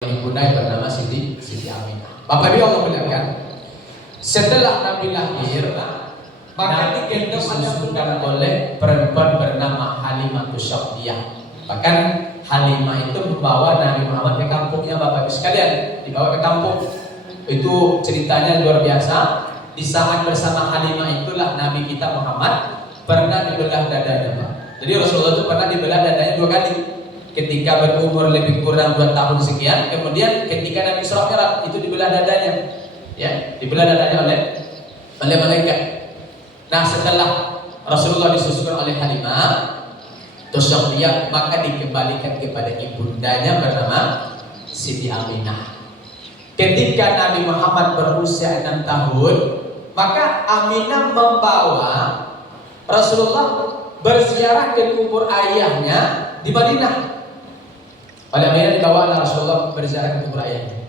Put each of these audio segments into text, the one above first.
ibunda yang bernama Siti Aminah. Bapak Ibu Allah muliakan, setelah Nabi lahir, maka digendong disusukan oleh perempuan bernama Halimah Syaqdiyah. Bahkan Halimah itu membawa Nabi Muhammad ke kampungnya, Bapak Ibu sekalian, dibawa ke kampung. Itu ceritanya luar biasa. Di saat bersama Halimah itulah Nabi kita Muhammad pernah dibelah dadanya, Pak. Jadi Rasulullah itu pernah dibelah dadanya 2 kali. Ketika berumur lebih kurang 2 tahun sekian, kemudian ketika Nabi Isra Mi'raj itu dibelah dadanya, ya, dibelah dadanya oleh malaikat. Nah, setelah Rasulullah disusukan oleh Halimah Syaqdiyah, maka dikembalikan kepada ibundanya bernama Siti Aminah. Ketika Nabi Muhammad berusia 6 tahun, maka Aminah membawa Rasulullah berziarah ke kubur ayahnya di Madinah. Oleh Aminah dibawa Rasulullah berziarah ke kubur ayahnya.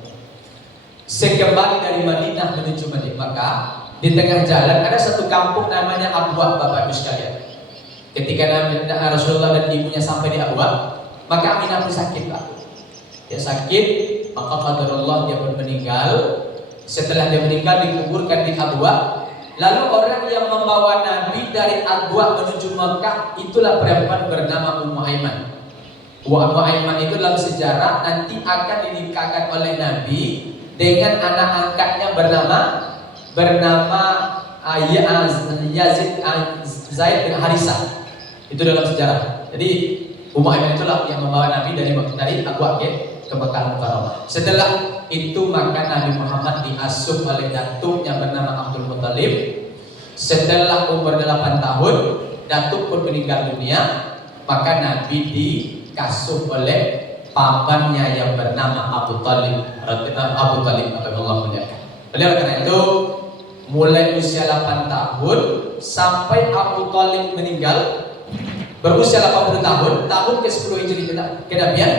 Sekembali dari Madinah menuju Mekah, di tengah jalan ada satu kampung namanya Abwa, Bapak Ibu sekalian. Ketika Rasulullah dan ibunya sampai di Abwa, maka Aminah pun sakit, Pak. Dia sakit, maka qadarullah dia pun meninggal. Setelah dia meninggal dikuburkan di Abwa. Lalu orang yang membawa Nabi dari Abwa menuju Mekah itulah perempuan bernama Ummu Aiman. Ummu Aiman itu dalam sejarah nanti akan dinikahkan oleh Nabi dengan anak angkatnya bernama Yazid Zaid bin Harisah. Itu dalam sejarah. Jadi Ummu Aiman itulah yang membawa Nabi dari Abwa ke Mekah Mukarramah. Setelah itu maka Nabi Muhammad diasuh oleh datuknya bernama Abdul Muthalib. Setelah umur 8 tahun, datuk pun meninggal dunia, maka Nabi dikasuh oleh pamannya yang bernama Abu Talib atau Allah muliakan. Oleh karena itu, mulai usia 8 tahun sampai Abu Talib meninggal berusia 80 tahun, tahun ke-10 Hijri kenabian,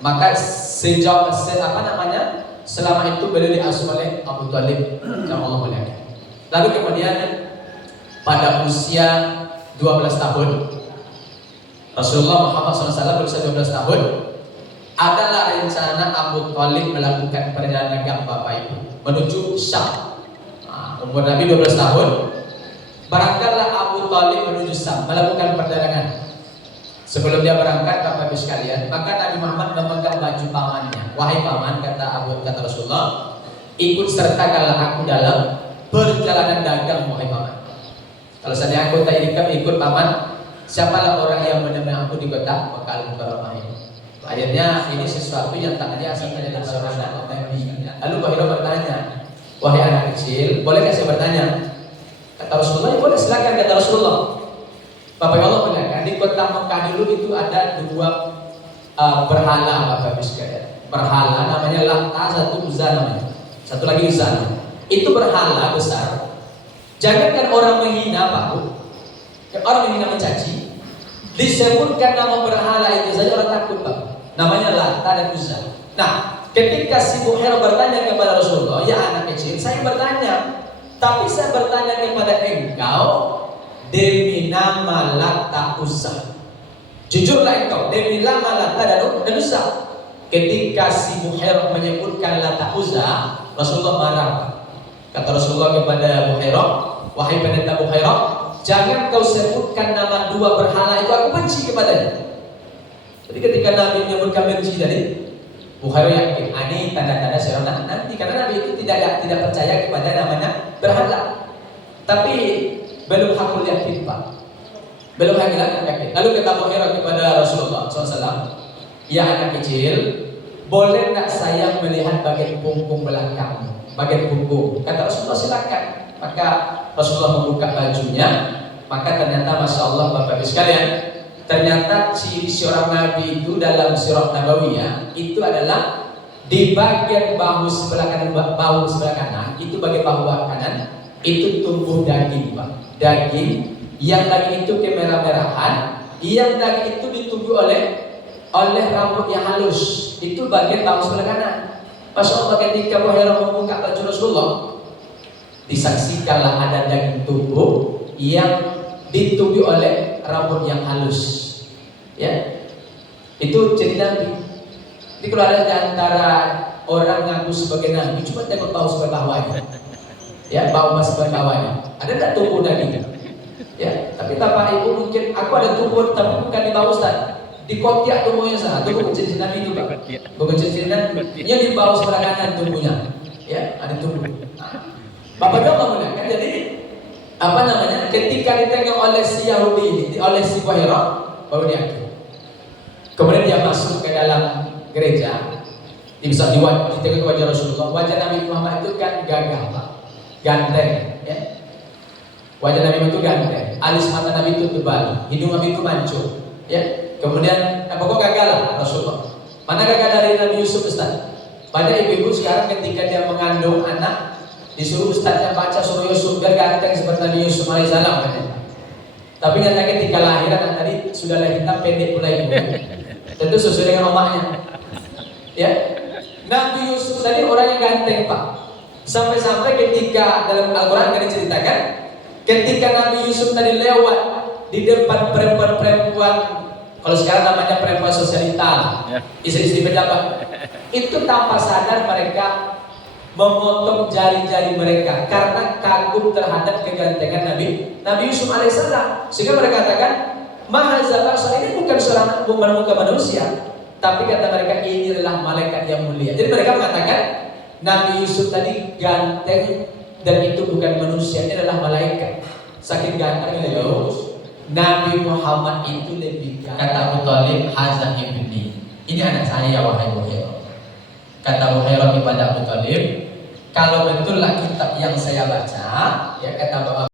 maka selama itu beliau diasuh oleh Abu Talib yang Allah muliakan. Lalu kemudian pada usia 12 tahun Rasulullah Muhammad SAW berusia 12 tahun adalah rencana Abu Talib melakukan perjalanan Bapak Ibu menuju Syam. Umur Nabi 12 tahun, berangkatlah Abu Talib menuju Syam melakukan perjalanan. Sebelum dia berangkat, Bapak Ibu sekalian, maka Nabi Muhammad memegang baju pamannya. Wahai paman, kata Rasulullah, ikut sertakanlah aku dalam perjalanan dagang, wahai paman. Kalau saya aku tak ikut paman, siapalah orang yang menemani aku di kota Mekah Mukarramah ini? Akhirnya ini sesuatu yang tak ada asalnya dari seorang Nabi. Lalu Bahira bertanya, wahai anak kecil, bolehkah saya bertanya? Kata Rasulullah, ya boleh, silakan, kata Rasulullah. Bapak Allah benar, di kota Mekah dulu itu ada 2 berhala, Bapak Ibu sekalian. Berhala namanya Lata, satu Uzza namanya. Satu lagi Uzza. Itu berhala besar. Jangankan orang menghina, Pak, orang menghina mencaci, disebutkan nama berhala itu saja orang takut, Pak. Namanya Lata dan Uzza. Nah, ketika si Buhairah bertanya kepada Rasulullah, ya anak kecil, saya bertanya, tapi saya bertanya kepada engkau demi nama Lata Uzza. Jujurlah engkau, demi nama Lata dan Uzza. Ketika si Buhairah menyebutkan Lata Uzza, Rasulullah marah. Kata Rasulullah kepada Buhairah, wahai pendeta Buhairah, jangan kau sebutkan nama 2 berhala itu, aku benci kepadanya. Jadi ketika Nabi menyebutkan benci tadi, Buhairah yakin, ini tanda-tanda seorang nanti, karena Nabi itu tidak percaya kepada namanya berhala. Tapi belum hakul yakin, Pak. Belum hakul yakin. Lalu kata Buhairah kepada Rasulullah SAW, ya anak kecil, boleh tak saya melihat bagian punggung belakang? Bagian punggung. Kata Rasulullah, silakan. Maka Rasulullah membuka bajunya, maka ternyata Masya Allah Bapak Ibu sekalian, ternyata ciri seorang Nabi itu dalam Sirah Nabawiyah itu adalah di bagian bahu sebelah kanan, itu bagian bahu kanan itu tumbuh daging, Pak. Daging, yang daging itu kemerah-merahan, yang daging itu ditumbuh oleh rambut yang halus, itu bagian bahu sebelah kanan. Masya Allah, ketika Buhairah membuka baju Rasulullah, disaksikanlah ada daging tubuh yang ditumbuh oleh rambut yang halus. Ya, itu jadi Nabi. Jadi kalau ada di antara orang ngaku sebagai nabi, cuma tengok bau sebelah bawahnya, ya bau mas sebelah bawahnya. Ada tak tubuh daging? Ya, tapi bapak ibu mungkin aku ada tubuh, tapi bukan di bawah Ustaz. Di kotiak tubuhnya sana, tubuh kecil nabi juga. Bukan kecil nabi, dia di bawah sebelah kanan tubuhnya. Ya, ada tubuh. Bapak tahu bangunan kan? Jadi apa namanya? Ketika ditengok oleh si Yahudi ini, oleh si Buhairah, baru dia. Kemudian dia masuk ke dalam gereja. Dia bisa ditengok wajah Rasulullah. Wajah Nabi Muhammad itu kan gagah, Pak. Ganteng, ya. Wajah Nabi itu ganteng, alis mata Nabi itu tebal, hidung Nabi itu mancung, ya. Kemudian pokok gagal lah Rasulullah. Mana gagal dari Nabi Yusuf Ustaz? Banyak ibu-ibu sekarang ketika dia mengandung anak, disuruh Ustaznya baca suruh Yusuf biar ganteng seperti Nabi Yusuf alaihissalam katanya. Tapi nyata ketika lahir anak tadi sudah lahir hitam pendek pula ibu. Tentu sesuai dengan omaknya. Ya, Nabi Yusuf tadi orang yang ganteng Pak. Sampai-sampai ketika dalam Al-Quran tadi ceritakan, ketika Nabi Yusuf tadi lewat di depan perempuan-perempuan, kalau sekarang namanya perempuan sosialita, istri-istri pejabat, itu tanpa sadar mereka memotong jari-jari mereka karena kagum terhadap kegantengan Nabi Yusuf alaihissalam. Sehingga mereka katakan, Mahazabah, ini bukan seorang muka manusia, tapi kata mereka ini adalah malaikat yang mulia. Jadi mereka mengatakan Nabi Yusuf tadi ganteng dan itu bukan manusia, ini adalah malaikat. Saking gantengnya Nabi Muhammad itu lebih ganteng. Kata Abu Thalib, hazah ibni, ini anak saya ya wahai Buhairah. Kata Buhairah kepada Abu Thalib, kalau betullah kitab yang saya baca, ya kata Bapak